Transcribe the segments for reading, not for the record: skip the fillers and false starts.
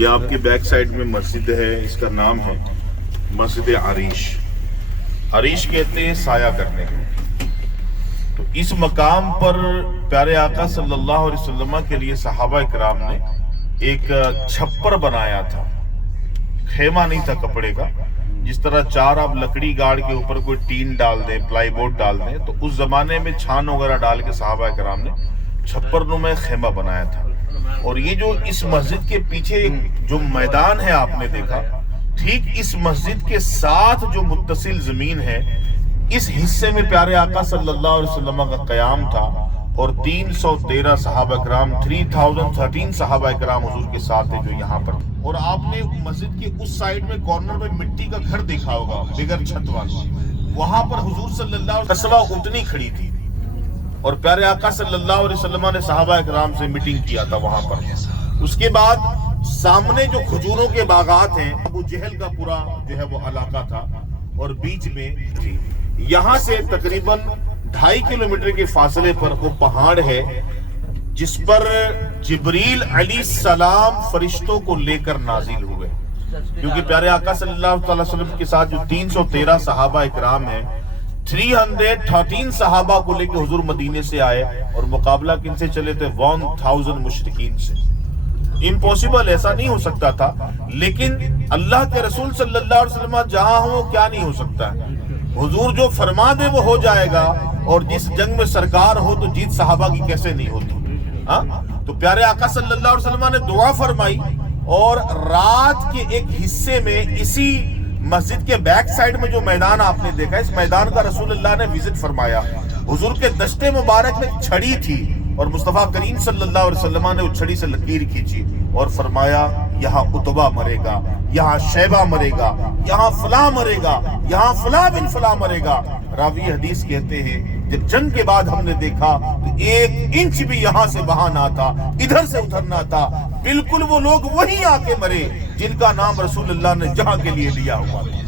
یہ آپ کے بیک سائڈ میں مسجد ہے، اس کا نام ہے مسجد عریش۔ عریش کہتے ہیں سایہ کرنے کو۔ تو اس مقام پر پیارے آقا صلی اللہ علیہ وسلم کے لیے صحابہ اکرام نے ایک چھپر بنایا تھا، خیمہ نہیں تھا کپڑے کا، جس طرح چار آپ لکڑی گاڑ کے اوپر کوئی ٹین ڈال دیں، پلائی بورڈ ڈال دیں، تو اس زمانے میں چھان وغیرہ ڈال کے صحابہ کرام نے چھپر نما خیمہ بنایا تھا۔ اور یہ جو اس مسجد کے پیچھے جو میدان ہے آپ نے دیکھا، ٹھیک اس مسجد کے ساتھ جو متصل زمین ہے، اس حصے میں پیارے آقا صلی اللہ علیہ وسلم کا قیام تھا، اور 313 صحابہ کرام 3013 صحابہ کرام حضور کے ساتھ ہیں جو یہاں پر۔ اور آپ نے مسجد کے اس سائیڈ میں کارنر میں مٹی کا گھر دیکھا ہوگا بغیر چھت والا، وہاں پر حضور صلی اللہ علیہ وسلم اٹھنی کھڑی تھی، اور پیارے آقا صلی اللہ علیہ وسلم نے صحابہ کرام سے میٹنگ کیا تھا وہاں پر۔ اس کے بعد سامنے جو کھجوروں کے باغات ہیں، ابو جہل کا پورا جو ہے وہ علاقہ تھا، اور بیچ میں تھی۔ یہاں سے تقریباً 2.5 کلومیٹر کے فاصلے پر وہ پہاڑ ہے جس پر جبریل علیہ السلام فرشتوں کو لے کر نازل ہوئے، کیونکہ پیارے آقا صلی اللہ علیہ وسلم کے ساتھ جو 313 صحابہ اکرام ہیں، 313 صحابہ کو لے کے حضور مدینے سے آئے، اور مقابلہ کن سے چلے تھے؟ 1000 مشرکین سے۔ امپوسیبل، ایسا نہیں ہو سکتا تھا، لیکن اللہ کے رسول صلی اللہ علیہ وسلم جہاں ہو کیا نہیں ہو سکتا ہے؟ حضور جو فرما دے وہ ہو جائے گا، اور جس جنگ میں سرکار ہو تو جیت صحابہ کی کیسے نہیں ہوتی؟ تو پیارے آقا صلی اللہ علیہ وسلم نے دعا فرمائی، اور رات کے ایک حصے میں اسی مسجد کے بیک سائیڈ میں جو میدان آپ نے دیکھا، اس میدان کا رسول اللہ نے وزٹ فرمایا۔ حضور کے دشت مبارک میں چھڑی تھی، اور مصطفیٰ کریم صلی اللہ علیہ وسلم نے اس چھڑی سے لکیر کھینچی اور فرمایا یہاں عتبہ مرے گا، یہاں شیبہ مرے گا، یہاں فلاں مرے گا، یہاں فلاں بن فلاں مرے گا۔ راوی حدیث کہتے ہیں جب جنگ کے بعد ہم نے دیکھا تو 1 انچ بھی یہاں سے وہاں نہ تھا، ادھر سے ادھر نہ تھا، بالکل وہ لوگ وہیں آ کے مرے جن کا نام رسول اللہ نے جہاں کے لیے لیا ہوا تھا۔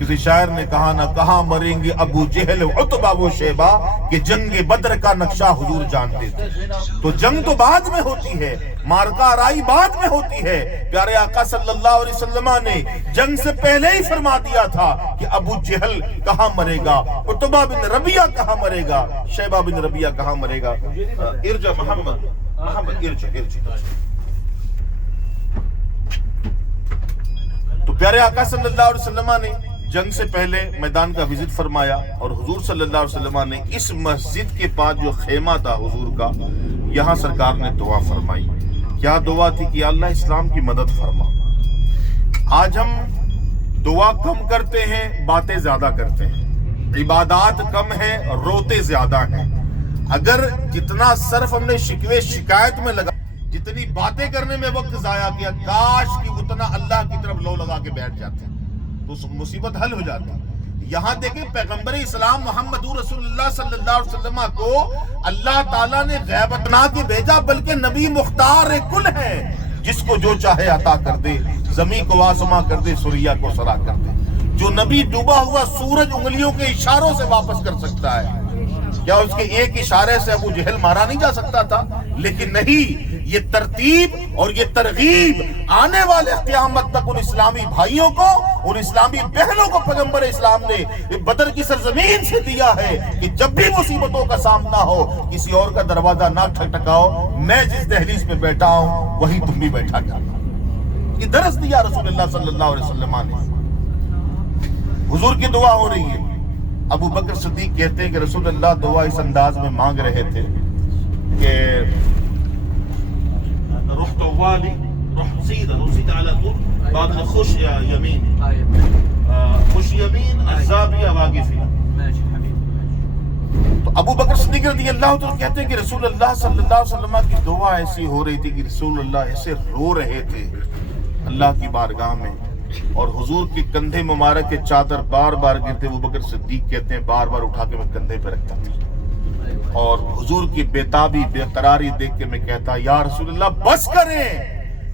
کسی شاعر نے کہا نہ کہاں مریں گے ابو جہل عتبہ و شیبہ، کہ جنگ بدر کا نقشہ حضور جانتے تھے۔ تو جنگ تو بعد میں ہوتی ہے، مارکہ آرائی بعد میں ہوتی ہے۔ پیارے آقا صلی اللہ علیہ وسلم نے جنگ سے پہلے ہی فرما دیا تھا کہ ابو جہل کہاں مرے گا، عتبہ بن ربیعہ کہاں مرے گا، شیبہ بن ربیعہ کہاں مرے گا۔ ارجع محمد ارجع۔ تو پیارے آقا صلی اللہ علیہ وسلم نے جنگ سے پہلے میدان کا وزٹ فرمایا، اور حضور صلی اللہ علیہ وسلم نے اس مسجد کے پاس جو خیمہ تھا حضور کا، یہاں سرکار نے دعا فرمائی۔ کیا دعا تھی؟ کہ اللہ اسلام کی مدد فرما۔ آج ہم دعا کم کرتے ہیں، باتیں زیادہ کرتے ہیں، عبادات کم ہیں، روتے زیادہ ہیں۔ اگر جتنا صرف ہم نے شکوے شکایت میں لگا، جتنی باتیں کرنے میں وقت ضائع کیا، کاش کہ اتنا اللہ کی طرف لو لگا کے بیٹھ جاتے ہیں تو مصیبت حل ہو جاتی۔ یہاں دیکھیں پیغمبر اسلام محمد رسول اللہ صلی اللہ علیہ وسلم کو اللہ تعالیٰ نے غیبت نہ کے بھیجا، بلکہ نبی مختار کل ہے، جس کو جو چاہے عطا کر دے، زمین کو آسماں کر دے، سوریا کو سرا کر دے۔ جو نبی ڈوبا ہوا سورج انگلیوں کے اشاروں سے واپس کر سکتا ہے، کیا اس کے ایک اشارے سے ابو جہل مارا نہیں جا سکتا تھا؟ لیکن نہیں، یہ ترتیب اور یہ ترغیب آنے والے قیامت تک ان اسلامی بھائیوں کو، ان اسلامی بہنوں کو پیغمبر اسلام نے بدر کی سرزمین سے دیا ہے کہ جب بھی مصیبتوں کا سامنا ہو، کسی اور کا دروازہ نہ ٹھکٹکاؤ، میں جس دہلیز پہ بیٹھا ہوں وہیں تم بھی بیٹھا جانا۔ یہ درس دیا رسول اللہ صلی اللہ علیہ وسلم نے۔ حضور کی دعا ہو رہی ہے۔ ابو بکر صدیق کہتے ہیں کہ رسول اللہ دعا اس انداز میں مانگ رہے تھے کہ رحت والی رحت سیدہ رسید علی طول بعد میں خوش یمین خوش یمین الزابیہ واقفیہ۔ تو ابو بکر صدیق رضی اللہ عنہ کہتے ہیں کہ رسول اللہ صلی اللہ علیہ وسلم کی دعا ایسی ہو رہی تھی کہ رسول اللہ ایسے رو رہے تھے اللہ کی بارگاہ میں، اور حضور کے کندھے مبارک کے چادر بار بار گرتے۔ ابو بکر صدیق کہتے ہیں بار بار اٹھا کے میں کندھے پہ رکھتا تھا، اور حضور کی بےتابی بے قراری دیکھ کے میں کہتا یا رسول اللہ بس کریں،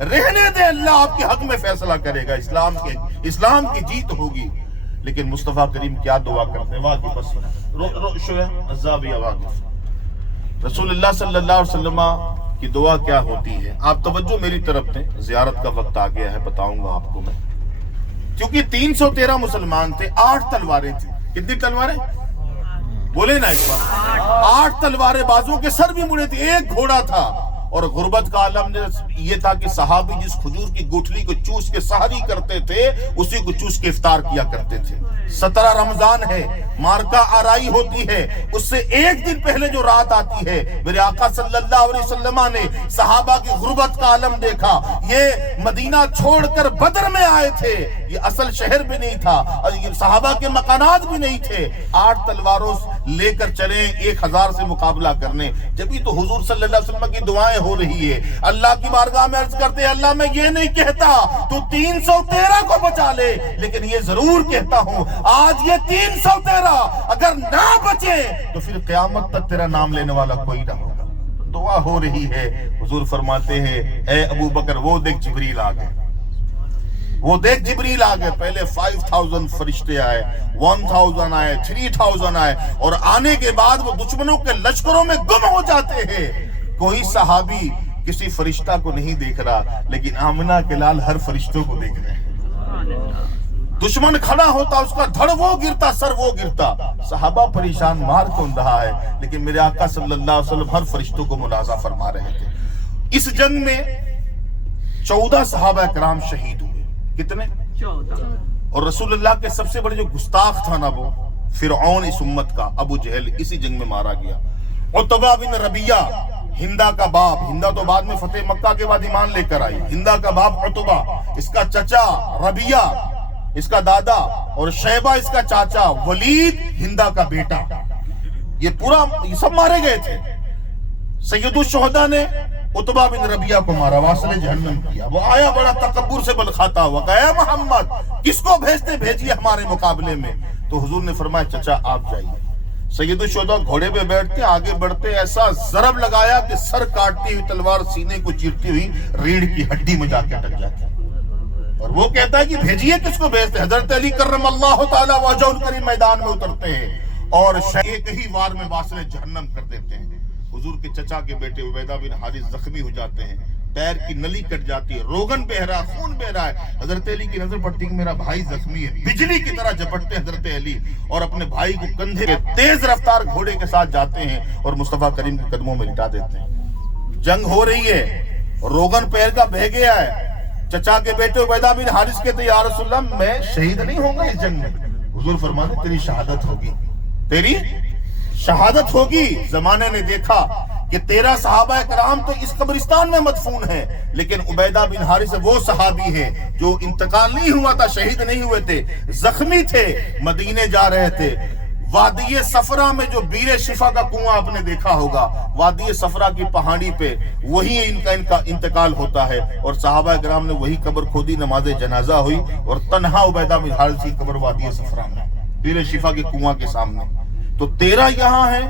رہنے دیں، اللہ آپ کے حق میں فیصلہ کرے گا، اسلام کی جیت ہوگی۔ لیکن مصطفیٰ کریم کیا دعا کرتے ہیں، واقف رسول اللہ صلی اللہ علیہ وسلم کہ دعا کیا ہوتی ہے. آپ توجہ میری طرف دیں، زیارت کا وقت آ گیا ہے، بتاؤں گا آپ کو میں. کیونکہ 313 مسلمان تھے، 8 تلواریں تھیں. کتنی تلواریں؟ بولے نا ایک بار. 8 تلواریں، بازوں کے سر بھی مڑے تھے، ایک گھوڑا تھا. اور غربت کا عالم یہ تھا کہ صحابی جس کھجور کی گٹھلی کو چوس کے سحری کرتے تھے اسی کو چوس کے افطار کیا کرتے تھے. 17 رمضان ہے، مارکا آرائی ہوتی ہے، اس سے ایک دن پہلے جو رات آتی ہے، میرے آقا صلی اللہ علیہ وسلم نے صحابہ کی غربت کا عالم دیکھا. یہ مدینہ چھوڑ کر بدر میں آئے تھے، یہ اصل شہر بھی نہیں تھا، صحابہ کے مکانات بھی نہیں تھے. 8 تلواروں لے کر چلے 1000 سے مقابلہ کرنے. جبھی تو حضور صلی اللہ علیہ وسلم کی دعائیں ہو رہی ہے. اللہ کی بارگاہ میں عرض کرتے ہیں، اللہ میں یہ نہیں کہتا تو 313 کو بچا لے، لیکن یہ ضرور کہتا ہوں آج یہ 313 اگر نہ بچے تو پھر قیامت تک تیرا نام لینے والا کوئی نہ ہوگا. دعا ہو رہی ہے. حضور فرماتے ہیں، اے ابو بکر وہ دیکھ جبریل آ گئے، وہ دیکھ جبریل آ گئے. پہلے 5000 فرشتے آئے، 1000 آئے، 3000 آئے، اور آنے کے بعد وہ دشمنوں کے لشکروں میں گم ہو جاتے ہیں. کوئی صحابی کسی فرشتہ کو نہیں دیکھ رہا، لیکن آمنہ کے لال ہر فرشتوں کو دیکھ رہے ہیں. دشمن کھڑا ہوتا، اس کا دھڑ وہ گرتا، سر وہ گرتا. صحابہ پریشان، مار کون رہا ہے، لیکن میرے آقا صلی اللہ علیہ وسلم ہر فرشتوں کو ملاحظہ فرما رہے تھے. اس جنگ میں 14 صحابہ کرام شہید ہوئے. کتنے؟ 14. اور رسول اللہ کے سب سے بڑے جو گستاخ تھا نا، وہ فرعون اس امت کا، ابو جہل، اسی جنگ میں مارا گیا. عتبہ بن ربیعہ، ہندا کا باپ، ہندا تو بعد میں فتح مکہ کے بعد ایمان لے کر آئی. ہندا کا باپ عتبہ، اس کا چچا ربیعہ، اس کا دادا، اور شیبہ اس کا چاچا، ولید ہندا کا بیٹا، یہ سب مارے گئے تھے. سید الشہداء نے عتبہ بن ربیعہ کو مارا، واصل جہنم کیا. وہ آیا بڑا تکبر سے بلخاتا ہوا، کہا اے محمد کس کو بھیجتے بھیجیے ہمارے مقابلے میں. تو حضور نے فرمایا چچا آپ جائیے. سید الشہداء گھوڑے پہ بیٹھتے، آگے بڑھتے، ایسا ضرب لگایا کہ سر کاٹتی ہوئی تلوار سینے کو چیرتی ہوئی ریڑھ کی ہڈی میں جا کے اٹک جاتی. اور وہ کہتا ہے کہ بھیجیے کس کو بھیجتے. حضرت علی کرم اللہ تعالی وجہہ الکریم میدان میں اترتے ہیں اور ایک ہی وار میں واصل جہنم کر دیتے ہیں. حضور کے چچا کے بیٹے عبیدہ بن حارث زخمی ہو جاتے ہیں، پیر کی نلی کٹ جاتی ہے، روغن بہ رہا، خون بہ رہا ہے. حضرت علی کی نظر پڑتی کہ میرا بھائی زخمی ہے. بجلی کی طرح جھپٹتے حضرت علی اور اپنے بھائی کو کندھے پہ تیز رفتار گھوڑے کے ساتھ جاتے ہیں اور مصطفیٰ کریم کے قدموں میں لٹا دیتے ہیں. جنگ ہو رہی ہے، روغن پیر کا بہہ گیا ہے. چچا کے بیٹے عبیدہ بن حارث کہتے یا رسول اللہ میں شہید نہیں ہوں گا اس جنگ میں. حضور فرماتے تیری شہادت ہوگی، تیری شہادت ہوگی. زمانے نے دیکھا کہ 13 صحابہ کرام تو اس قبرستان میں مدفون ہیں، لیکن عبیدہ بن حارث وہ صحابی ہیں جو انتقال نہیں ہوا تھا، شہید نہیں ہوئے تھے، زخمی تھے، مدینے جا رہے تھے. وادی صفرا میں جو بیر شفا کا کنواں آپ نے دیکھا ہوگا، وادی صفرا کی پہاڑی پہ وہی ان کا انتقال ہوتا ہے. اور صحابہ کرام نے وہی قبر کھودی، نماز جنازہ ہوئی اور تنہا عبیدہ بن حارث کی قبر وادی صفرا میں، بیر شفا کے کنواں کے سامنے. تو 13 یہاں ہیں،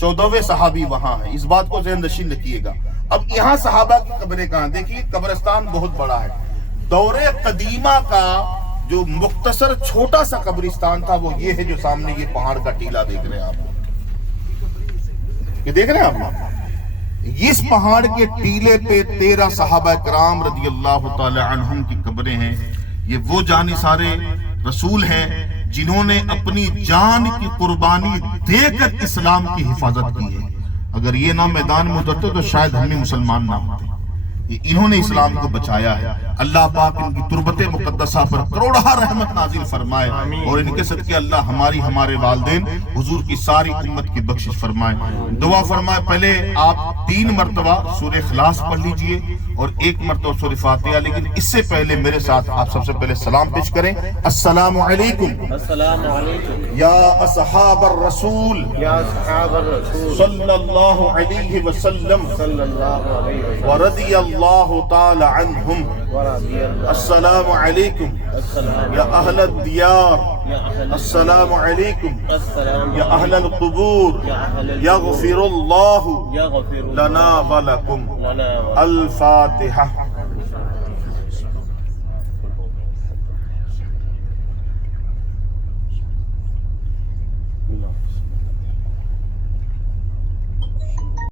14ویں صحابی وہاں ہیں. اس بات کو ذہن نشین رکھیے گا. اب یہاں صحابہ کی قبریں کہاں؟ دیکھیے قبرستان بہت بڑا ہے. دور قدیمہ کا جو مختصر چھوٹا سا قبرستان تھا وہ یہ ہے جو سامنے یہ پہاڑ کا ٹیلہ دیکھ رہے ہیں آپ. یہ دیکھ رہے ہیں آپ، اس پہاڑ کے ٹیلے پہ 13 صحابہ کرام رضی اللہ تعالی عنہم کی قبریں ہیں. یہ وہ جانثار رسول ہیں جنہوں نے اپنی جان کی قربانی دے کر اسلام کی حفاظت کی ہے. اگر یہ نہ میدان میں اترتے تو شاید ہم مسلمان نہ ہوتے. انہوں نے اسلام کو بچایا ہے. اللہ پاک ان کی تربت مقدسہ پر کروڑہ رحمت نازل فرمائے اور ان کے صدقے اللہ ہمارے والدین حضور کی ساری امت کی بخشش فرمائے. دعا فرمائے. پہلے آپ 3 مرتبہ سورہ اخلاص پڑھ لیجئے اور 1 مرتبہ سورہ فاتحہ. لیکن اس سے پہلے میرے ساتھ آپ سب سے پہلے سلام پیش کریں. السلام علیکم یا اصحاب الرسول صلی اللہ علیہ وسلم ورضی اللہ تعالی عنہم. السلام علیکم یا اہل الدیار. السلام علیکم یا اہل القبور. یغفر اللہ لنا ولکم. الفاتحہ.